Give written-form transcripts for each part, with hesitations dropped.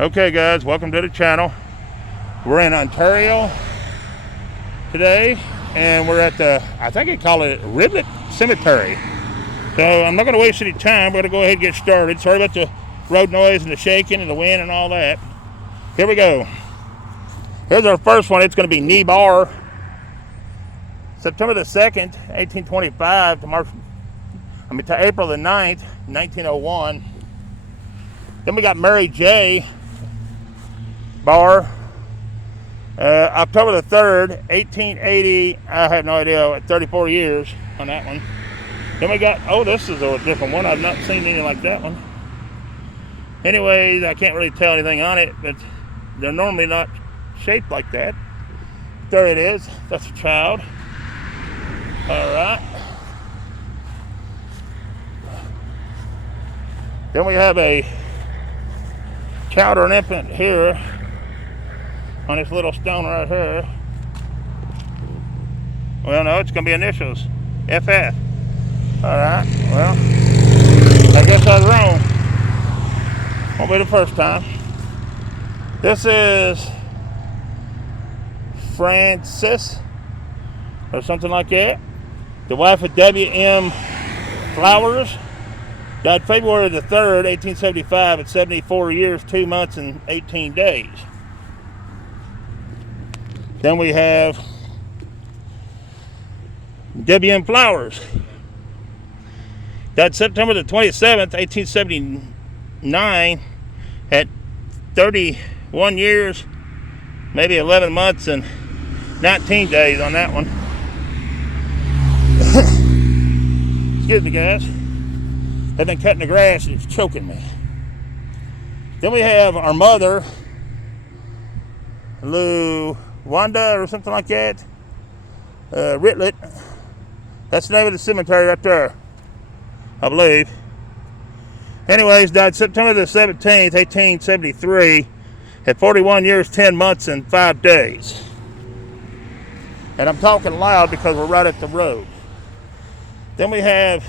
Okay guys, welcome to the channel. We're in Ontario today and we're at the, I think they call it Riblet Cemetery. So I'm not going to waste any time. We're going to go ahead and get started. Sorry about the road noise and the shaking and the wind and all that. Here we go. Here's our first one. It's going to be knee bar. September the 2nd, 1825 to April the 9th, 1901. Then we got Mary J. bar. October the 3rd, 1880. I have no idea, 34 years on that one. Then we got, oh, this is a different one. I've not seen anything like that one. Anyways, I can't really tell anything on it, but they're normally not shaped like that. There it is. That's a child. All right. Then we have a child or an infant here on this little stone right here. Well, no, it's going to be initials. FF. All right. Well, I guess I was wrong. Won't be the first time. This is Francis or something like that. The wife of W.M. Flowers. Died February the 3rd, 1875 at 74 years, 2 months, and 18 days. Then we have W.M. Flowers. Died September the 27th, 1879 at 31 years, maybe 11 months, and 19 days on that one. Excuse me, guys. They've been cutting the grass and it's choking me. Then we have our mother, Wanda or something like that. Riblet. That's the name of the cemetery right there, I believe. Anyways, died September the 17th, 1873 at 41 years, 10 months, and 5 days. And I'm talking loud because we're right at the road. Then we have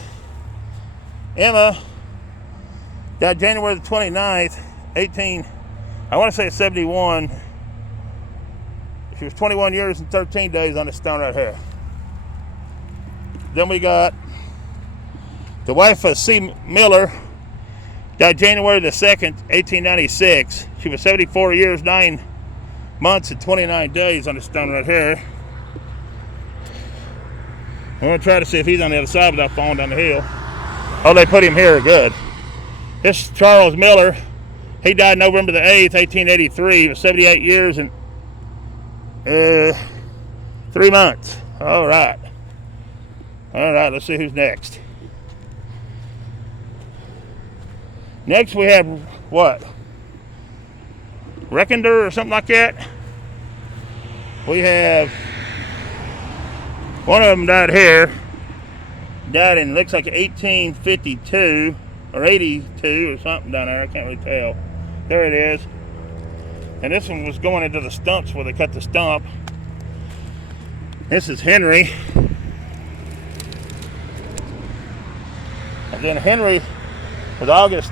Emma, died January the 29th, I want to say 71. She was 21 years and 13 days on this stone right here. Then we got the wife of C. Miller, died January the 2nd, 1896. She was 74 years, 9 months, and 29 days on this stone right here. I'm going to try to see if he's on the other side without falling down the hill. Oh, they put him here, good. This is Charles Miller. He died November the 8th, 1883. He was 78 years and 3 months. All right. All right, let's see who's next. Next we have what? Reckender or something like that. We have one of them died here. Died in, looks like 1852 or 82 or something down there. I can't really tell. There it is. And this one was going into the stumps where they cut the stump. This is Henry. And then Henry was August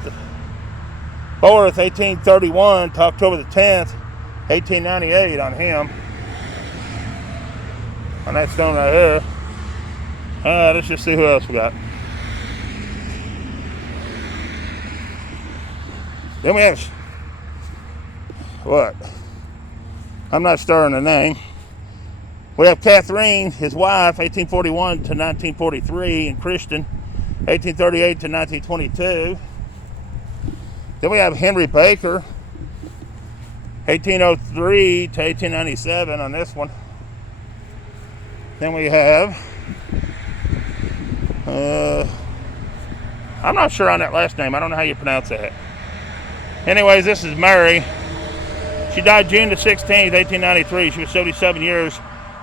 4th, 1831 to October the 10th, 1898 on him. On that stone right here. Let's just see who else we got. Then we have what? I'm not starring the name. We have Catherine, his wife, 1841 to 1943, and Christian, 1838 to 1922. Then we have Henry Baker, 1803 to 1897 on this one. Then we have I'm not sure on that last name. I don't know how you pronounce that. Anyways, this is Mary. She died June the 16th, 1893. She was 77 years,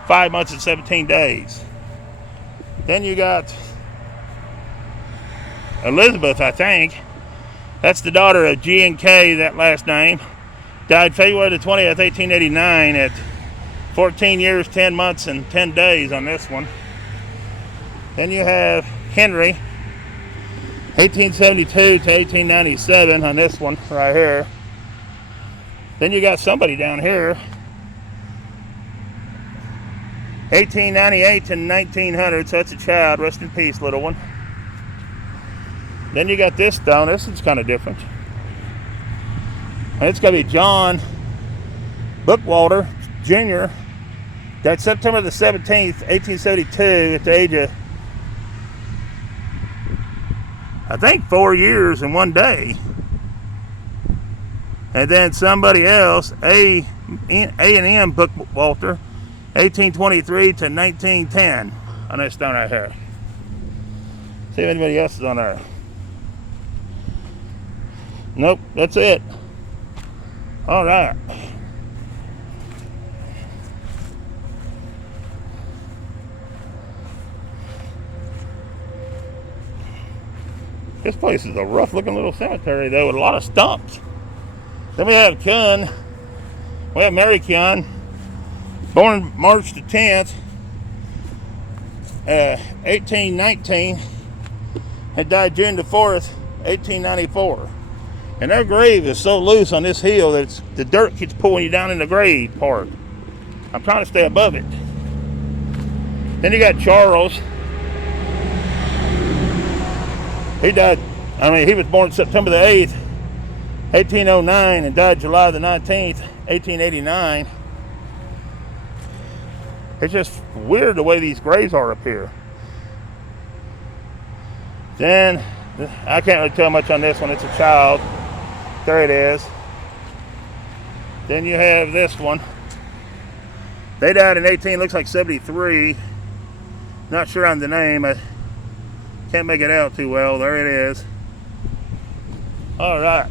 5 months, and 17 days. Then you got Elizabeth, I think. That's the daughter of G and K, that last name. Died February the 20th, 1889 at 14 years, 10 months, and 10 days on this one. Then you have Henry, 1872 to 1897 on this one right here. Then you got somebody down here, 1898 to 1900, so that's a child. Rest in peace, little one. Then you got this stone. This is kind of different. And it's going to be John Bookwalter Jr. Died September the 17th, 1872, at the age of, I think, 4 years and 1 day. And then somebody else, A&M Bookwalter, 1823 to 1910, on that stone right here. See if anybody else is on there. Nope, that's it. All right. This place is a rough looking little cemetery though, with a lot of stumps. Then we have Kun. We have Mary Kun, born March the 10th, 1819, and died June the 4th, 1894. And their grave is so loose on this hill that the dirt keeps pulling you down in the grave part. I'm trying to stay above it. Then you got Charles. He was born September the 8th, 1809, and died July the 19th, 1889. It's just weird the way these graves are up here. Then, I can't really tell much on this one. It's a child. There it is. Then you have this one. They died in 18, looks like 73. Not sure on the name. I can't make it out too well. There it is. All right.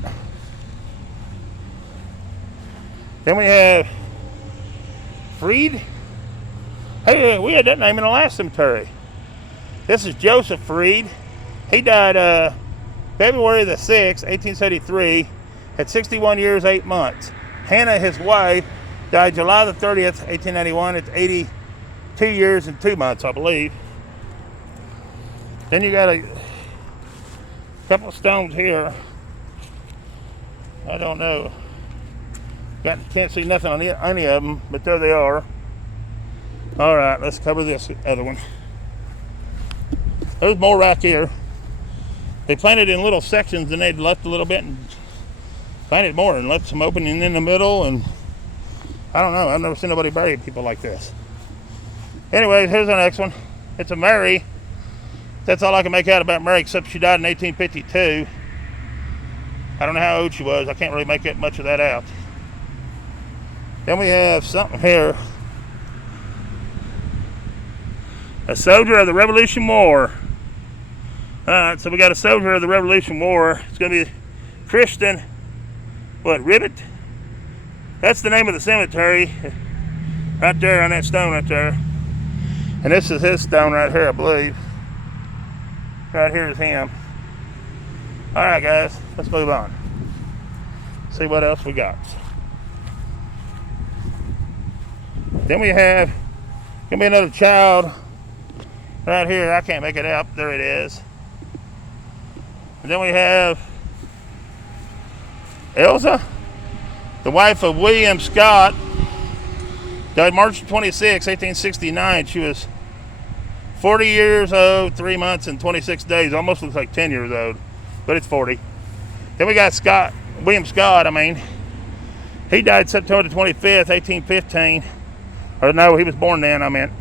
Then we have Freed. Hey, we had that name in the last cemetery. This is Joseph Freed. He died February the 6th, 1873, at 61 years, 8 months. Hannah, his wife, died July the 30th, 1891, at 82 years and 2 months, I believe. Then you got a couple of stones here. I don't know. Can't see nothing on any of them, but there they are. All right, let's cover this other one. There's more right here. They planted in little sections, and they'd left a little bit and planted more and left some opening in the middle. And I don't know. I've never seen nobody bury people like this. Anyways, here's the next one. It's a Mary. That's all I can make out about Mary, except she died in 1852. I don't know how old she was. I can't really make much of that out. Then we have something here. A soldier of the Revolution War. Alright, so we got a soldier of the Revolution War. It's going to be Christian, Riblet? That's the name of the cemetery. Right there on that stone right there. And this is his stone right here, I believe. Right here is him. Alright guys, let's move on. See what else we got. Then we have, gonna be another child right here. I can't make it out. There it is. And then we have Elsa, the wife of William Scott, died March 26, 1869. She was 40 years old, 3 months and 26 days. Almost looks like 10 years old, but it's 40. Then we got William Scott, he died September 25th, 1815. Or no, he was born then, and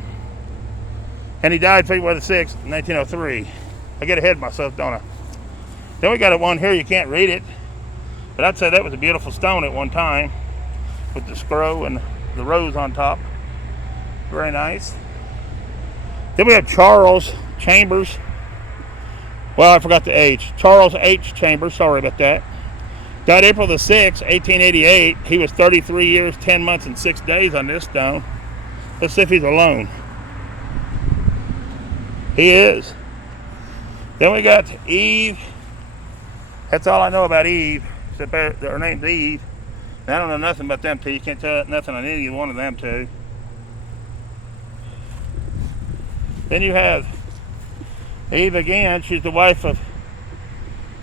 he died February the 6th, 1903. I get ahead of myself, don't I? Then we got one here, you can't read it, but I'd say that was a beautiful stone at one time, with the scroll and the rose on top. Very nice. Then we have Charles Chambers. Well, I forgot the age. Charles H. Chambers, sorry about that. Died April the 6th, 1888. He was 33 years, 10 months, and 6 days on this stone. Let's see if he's alone. He is. Then we got Eve. That's all I know about Eve, except her name's Eve. And I don't know nothing about them two. You can't tell nothing on any one of them two. Then you have Eve again. She's the wife of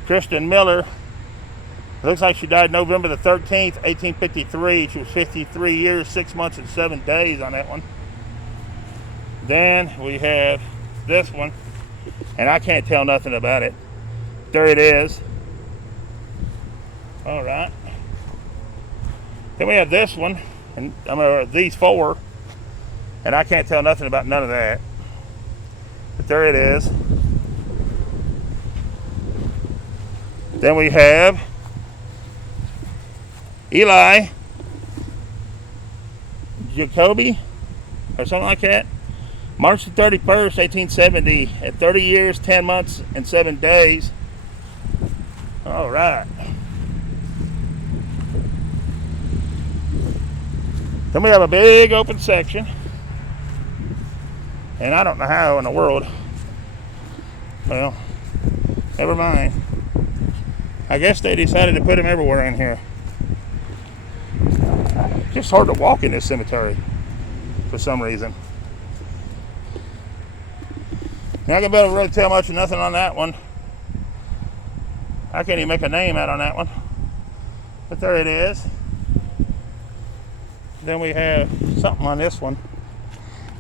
Christian Miller. It looks like she died November the 13th, 1853. She was 53 years, 6 months, and 7 days on that one. Then we have this one, and I can't tell nothing about it. There it is. All right. Then we have this one, and these four, and I can't tell nothing about none of that. But there it is. Then we have Eli Jacoby, or something like that. March the 31st, 1870, at 30 years, 10 months, and 7 days. All right. Then we have a big open section. And I don't know how in the world. Well, never mind. I guess they decided to put them everywhere in here. It's just hard to walk in this cemetery for some reason. Now I can better really tell much of nothing on that one. I can't even make a name out on that one. But there it is. Then we have something on this one.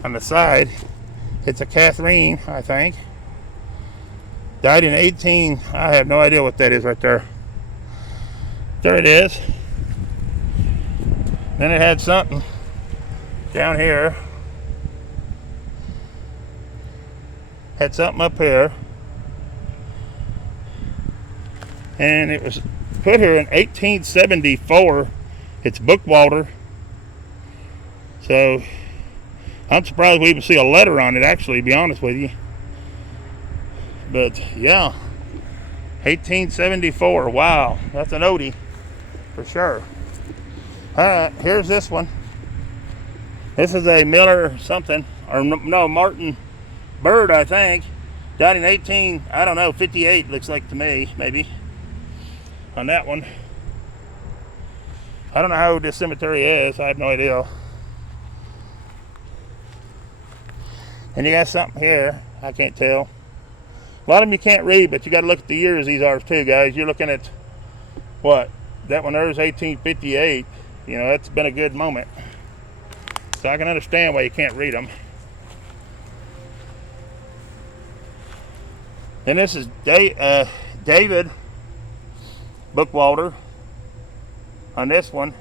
On the side. It's a Catherine, I think. Died in 18. I have no idea what that is right there. There it is. Then it had something down here. Had something up here. And it was put here in 1874. It's Bookwalter. So I'm surprised we even see a letter on it, actually, to be honest with you. But yeah, 1874. Wow, that's an oldie for sure. All right, here's this one. This is a Miller something, or no, Martin Bird, I think. Died in 58, looks like to me, maybe. On that one. I don't know how old this cemetery is. I have no idea. And you got something here. I can't tell. A lot of them you can't read, but you got to look at the years these are too, guys. You're looking at what? That one there is 1858. You know, that's been a good moment. So I can understand why you can't read them. And this is David Bookwalter on this one.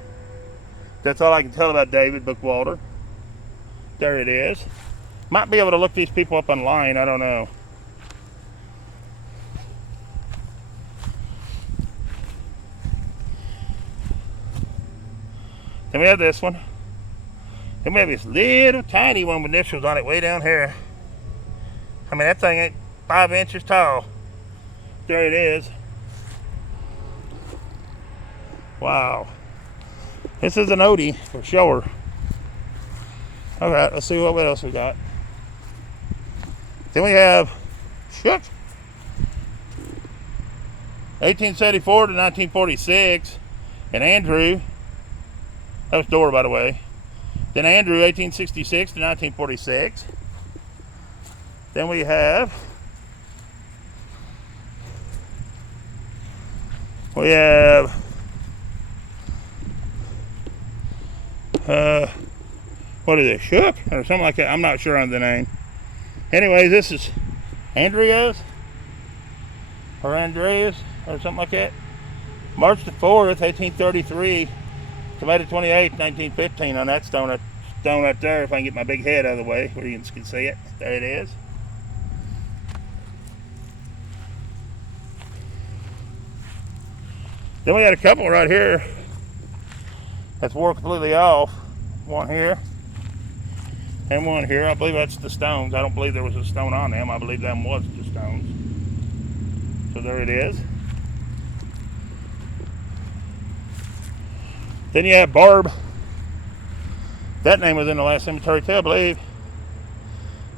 That's all I can tell about David Bookwalter. There it is. Might be able to look these people up online. I don't know. Then we have this one. Then we have this little tiny one with initials on it way down here. I mean, that thing ain't 5 inches tall. There it is. Wow. This is an oldie for sure. All right, let's see what else we got. Then we have Shook. 1874 to 1946. And Andrew. That was Dora, by the way. Then Andrew, 1866 to 1946. Then we have what is it, Shook or something like that? I'm not sure on the name. Anyways, this is Andreas or something like that. March the 4th, 1833 to May the 28th, 1915 on that stone right there. If I can get my big head out of the way where you can see it. There it is. Then we had a couple right here that's wore completely off. One here and one here. I believe that's the stones. I don't believe there was a stone on them. I believe them was the stones. So there it is. Then you have Barb. That name was in the last cemetery too, I believe.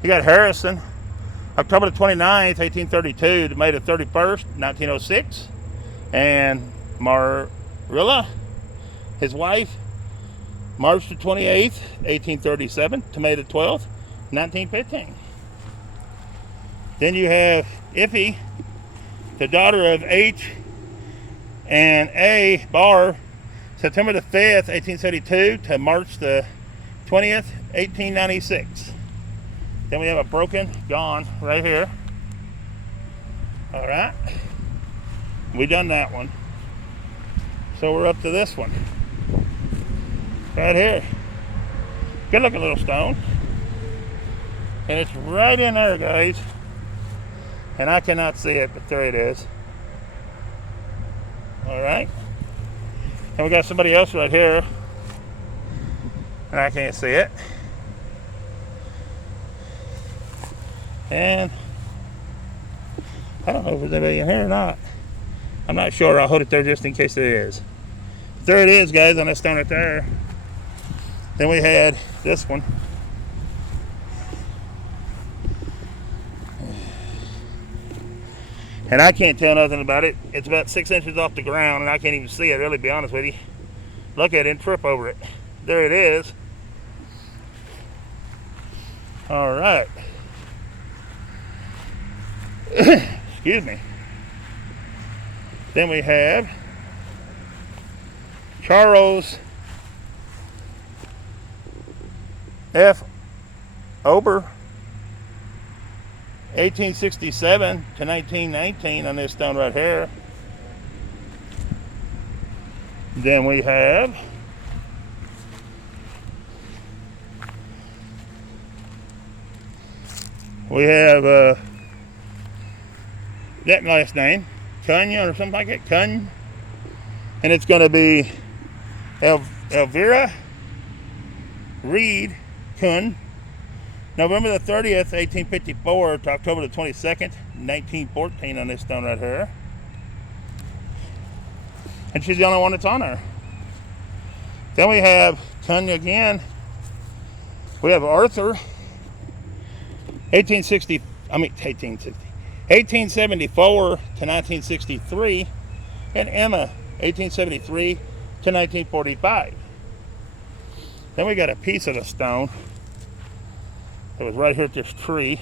You got Harrison. October the 29th, 1832 to May the 31st, 1906. And Marilla, his wife, March the 28th, 1837 to May the 12th, 1915. Then you have Iffy, the daughter of H. And A bar, September the 5th, 1872 to March the 20th, 1896. Then we have a broken, gone right here. All right. We done that one. So we're up to this one. Right here. Good looking little stone. And it's right in there, guys. And I cannot see it, but there it is. All right. And we got somebody else right here. And I can't see it. And I don't know if there's anybody in here or not. I'm not sure. I'll hold it there just in case there is. But there it is, guys, on that stone right there. Then we had this one. And I can't tell nothing about it. It's about 6 inches off the ground, and I can't even see it, really, to be honest with you. Look at it and trip over it. There it is. All right. Excuse me. Then we have Charles F. Ober, 1867 to 1919 on this stone right here. Then we have that last name, Cunha or something like that, Cunha. And it's going to be Elvira Reed Kun, November the 30th, 1854 to October the 22nd, 1914 on this stone right here. And she's the only one that's on there. Then we have Cunha again. We have Arthur, 1874 to 1963, and Emma, 1873 to 1945. Then we got a piece of the stone that was right here at this tree,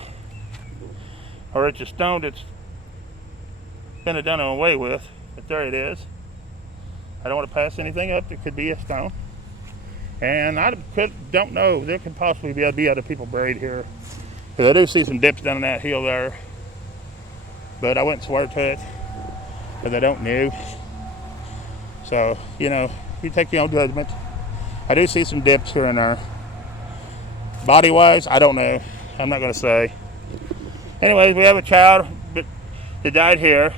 or it's a stone that's been done away with, but there it is. I don't want to pass anything up that could be a stone. And I don't know, there could possibly be other people buried here. Because I do see some dips down in that hill there. But I wouldn't swear to it, because I don't know. So, you know, you take your own judgment. I do see some dips here and there. Body-wise, I don't know. I'm not going to say. Anyways, we have a child that died here.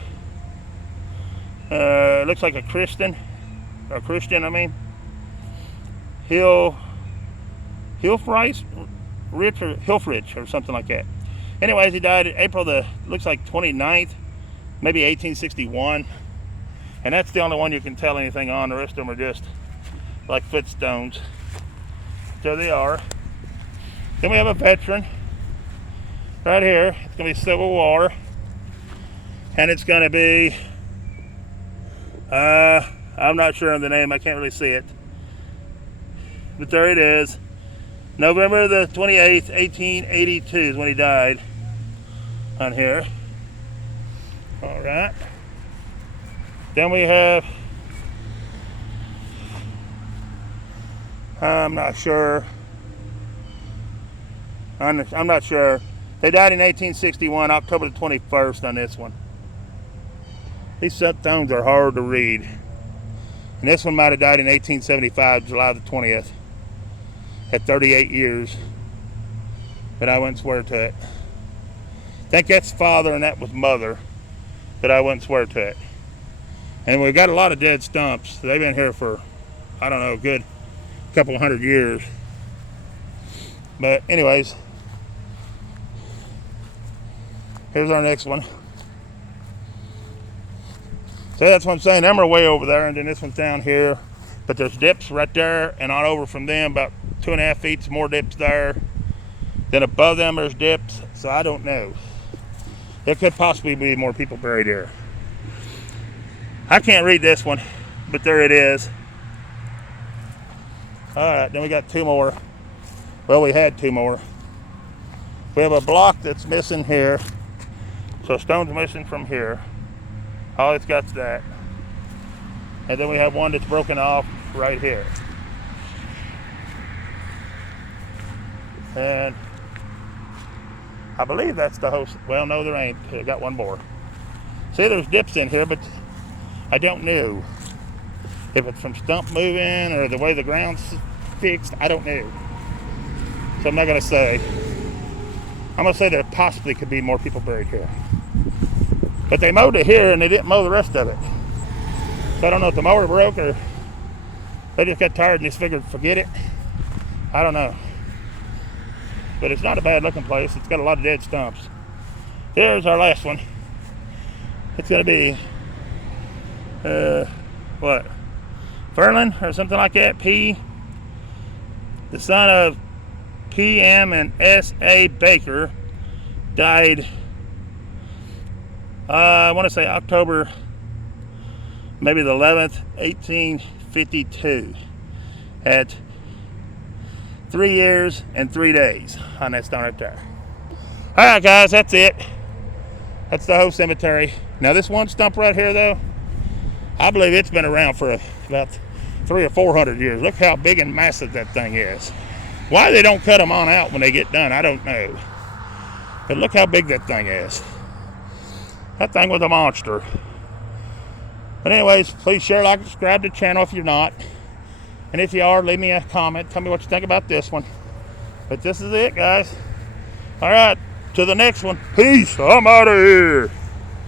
Looks like a Christian. Hilfrich or something like that. Anyways, he died April looks like 29th, maybe 1861. And that's the only one you can tell anything on. The rest of them are just like footstones. There they are. Then we have a veteran right here. It's going to be Civil War. And it's going to be, I'm not sure on the name. I can't really see it. But there it is. November the 28th, 1882 is when he died on here. All right. Then we have, I'm not sure. I'm not sure. They died in 1861, October the 21st on this one. These stones are hard to read. And this one might have died in 1875, July the 20th. At 38 years. But I wouldn't swear to it. I think that's father and that was mother. But I wouldn't swear to it. And we've got a lot of dead stumps. They've been here for, I don't know, a good couple hundred years. But anyways, here's our next one. So that's what I'm saying. Them are way over there, and then this one's down here. But there's dips right there, and on over from them, about 2.5 feet, some more dips there. Then above them, there's dips. So I don't know. There could possibly be more people buried here. I can't read this one, but there it is. All right, then we got two more. Well, we had two more. We have a block that's missing here. So stone's missing from here. All it's got is that. And then we have one that's broken off right here. And I believe that's the host. Well, no, there ain't. I got one more. See, there's dips in here, but I don't know if it's from stump moving or the way the ground's fixed. I don't know. So I'm not going to say. I'm going to say there possibly could be more people buried here. But they mowed it here and they didn't mow the rest of it. So I don't know if the mower broke or they just got tired and just figured, forget it. I don't know. But it's not a bad looking place. It's got a lot of dead stumps. Here's our last one. It's going to be, what? Ferlin or something like that. P. The son of P.M. and S.A. Baker died, I want to say October, maybe the 11th, 1852 at 3 years and 3 days on that stone right there. All right, guys, that's it. That's the whole cemetery. Now, this one stump right here, though, I believe it's been around for about 300 or 400 years. Look how big and massive that thing is. Why they don't cut them on out when they get done, I don't know. But look how big that thing is. That thing was a monster. But anyways, please share, like, subscribe to the channel if you're not. And if you are, leave me a comment. Tell me what you think about this one. But this is it, guys. All right, to the next one. Peace. I'm out of here.